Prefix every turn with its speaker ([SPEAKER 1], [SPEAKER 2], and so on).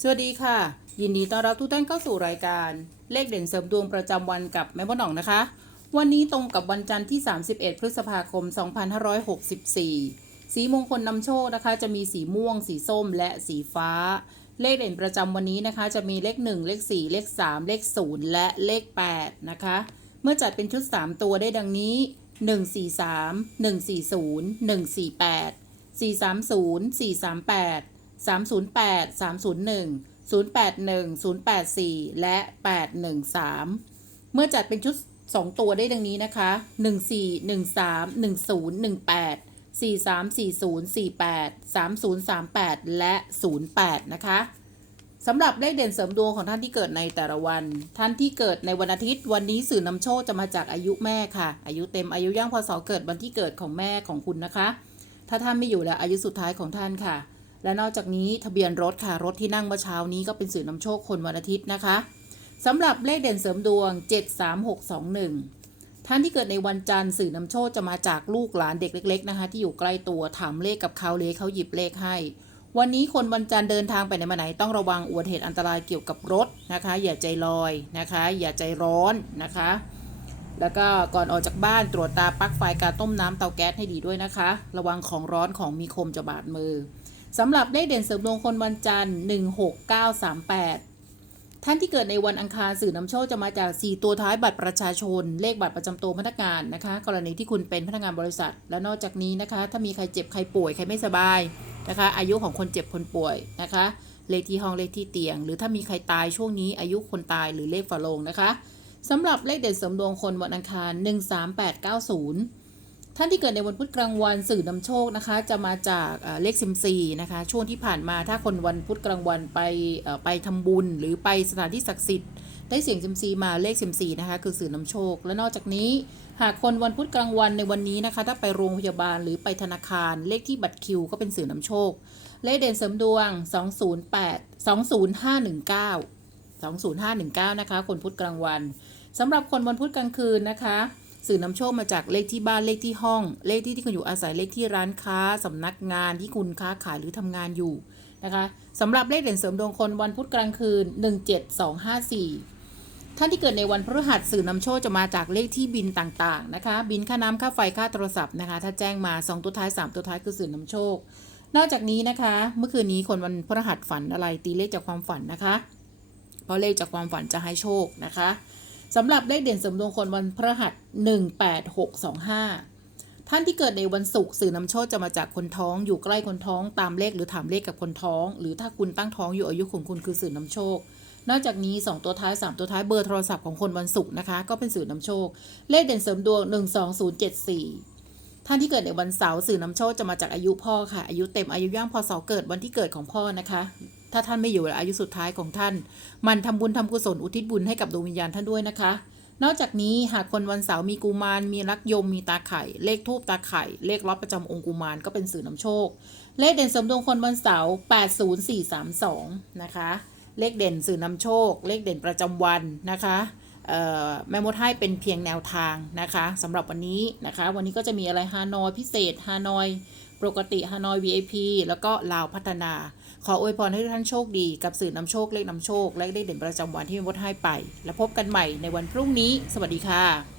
[SPEAKER 1] สวัสดีค่ะ ยินดีต้อนรับทุกท่านเข้าสู่รายการ เลขเด่นเสริมดวงประจำวันกับแม่พ่อหน่องนะคะ วันนี้ตรงกับวันจันทร์ที่ 31 พฤษภาคม 2564 สีมงคลนำโชคนะคะ จะมีสีม่วง สีส้ม และสีฟ้า เลขเด่นประจำวันนี้นะคะ จะมีเลข 1 เลข 4 เลข 3 เลข 0 และเลข 8 นะคะ เมื่อจัดเป็นชุด 3 ตัวได้ดังนี้ 143 140 148 430 438 308 301 081 084 และ 813 เมื่อจัดเป็นชุด 2 ตัวได้ดังนี้นะคะ 14 13 10 18 43 40 48 3038 และ 08 นะคะสำหรับเลขเด่นเสริมดวงของท่านที่เกิดในแต่ละวัน ท่านที่เกิดในวันอาทิตย์ วันนี้สื่อนำโชคจะมาจากอายุแม่ค่ะ อายุเต็มอายุย่างพศเกิดวันที่เกิดของแม่ของคุณนะคะ ถ้าท่านไม่อยู่แล้วอายุสุดท้ายของท่านค่ะ และนอกจากนี้ทะเบียนรถค่ะ รถที่นั่งเมื่อเช้านี้ก็เป็นสื่อนำโชคคนวันอาทิตย์นะคะสำหรับเลขเด่นเสริมดวง 73621 ท่านที่เกิดในวันจันทร์สื่อนำโชคจะมาจากลูกหลานเด็กเล็ก ๆ นะคะ ที่อยู่ใกล้ตัวถามเลขกับเขาเลยเขาหยิบเลขให้ วันนี้คนวันจันทร์เดินทางไปไหนมาไหนต้องระวังอุบัติเหตุอันตรายเกี่ยวกับรถนะคะ อย่าใจลอยนะคะ อย่าใจร้อนนะคะ แล้วก็ก่อนออกจากบ้านตรวจตาปลั๊กไฟการต้มน้ำเตาแก๊สให้ดีด้วยนะคะ ระวังของร้อนของมีคมจะบาดมือ สำหรับเลขเด่นเสริมดวงคนวันจันทร์16938 ท่านที่เกิดในวันอังคารสื่อนำโชคจะมาจาก 4 ตัวท้ายบัตรประชาชน เลขบัตรประจำตัวพนักงานนะคะ กรณีที่คุณเป็นพนักงานบริษัท และนอกจากนี้นะคะ ถ้ามีใครเจ็บใครป่วยใครไม่สบายนะคะ อายุของคนเจ็บคนป่วยนะคะ เลขที่ห้องเลขที่เตียง หรือถ้ามีใครตายช่วงนี้ อายุคนตายหรือเลขฝาโลงนะคะสำหรับเลขเด่นเสริมดวงคนวันอังคาร 13890 ท่านที่เกิดในวันพุธกลางวันสื่อนำโชคนะคะ จะมาจากเลขซิมซีนะคะช่วงที่ผ่านมาถ้าคนวันพุธกลางวันไปไปทำบุญ หรือไปสถานที่ศักดิ์สิทธิ์ได้เสียงซิมซีมาเลขซิมซีนะคะคือสื่อนำโชค และนอกจากนี้ หากคนวันพุธกลางวันในวันนี้นะคะ ถ้าไปโรงพยาบาลหรือไปธนาคาร เลขที่บัตรคิว ก็เป็นสื่อนำโชค เลขเด่นเสริมดวง 208 20519 20519 นะคะ คนพุธกลางวันสำหรับคนวันพุธกลางคืนนะคะ สื่อนำโชคมาจากเลขที่บ้านเลขที่ห้อง เลขที่ที่คุณอยู่อาศัยเลขที่ร้านค้าสำนักงานที่คุณค้าขายหรือทำงานอยู่นะคะสำหรับเลขเด่นเสริมดวงคนวันพุธกลางคืน 17254 ท่านที่เกิดในวันพฤหัสสื่อนำโชคจะมาจากเลขที่บินต่างๆนะคะ บินค่าน้ำค่าไฟค่าโทรศัพท์นะคะ ถ้าแจ้งมา 2 ตัวท้าย 3 ตัวท้ายคือสื่อนำโชค นอกจากนี้นะคะ เมื่อคืนนี้คนวันพฤหัสฝันอะไรตีเลขจากความฝันนะคะ เพราะเลขจากความฝันจะให้โชคนะคะ สำหรับเลขเด่นเสริมดวงคนวันพฤหัส 18625 ท่านที่เกิดในวันศุกร์สื่อนำโชคจะมาจากคนท้องอยู่ใกล้คนท้องตามเลขหรือถามเลขกับคนท้อง หรือถ้าคุณตั้งท้องอยู่อายุของคุณคือสื่อนำโชคนอกจากนี้ 2 ตัวท้าย 3 ตัวท้ายเบอร์โทรศัพท์ของคนวันศุกร์นะคะ ก็เป็นสื่อนำโชค เลขเด่นเสริมดวง 12074 ท่านที่เกิดในวันเสาร์สื่อนำโชคจะมาจากอายุพ่อค่ะ อายุเต็มอายุย่างพศเกิดวันที่เกิดของพ่อนะคะ ถ้าท่านไม่อยู่แล้วอายุสุดท้ายของท่าน มันทำบุญทำกุศลอุทิศบุญให้กับดวงวิญญาณท่านด้วยนะคะ นอกจากนี้หากคนวันเสาร์มีกุมาร มีรักยมมีตาไข่ เลขทูปตาไข่ เลขล็อตประจำองค์กุมารก็เป็นสื่อนำโชค เลขเด่นเสริมดวงคนวันเสาร์80432 นะคะ เลขเด่นสื่อนำโชค เลขเด่นประจำวันนะคะ แม่มดให้เป็นเพียงแนวทางนะคะสำหรับวันนี้นะคะ วันนี้ก็จะมีอะไรฮานอยพิเศษฮานอยปกติฮานอย VIP แล้วก็ลาวพัฒนา ขออวยพรให้ทุกท่านโชคดีกับสื่อนำโชคเลขนำโชค และเลขเด่นประจำวันที่แม่มดให้ไป แล้วพบกันใหม่ในวันพรุ่งนี้ สวัสดีค่ะ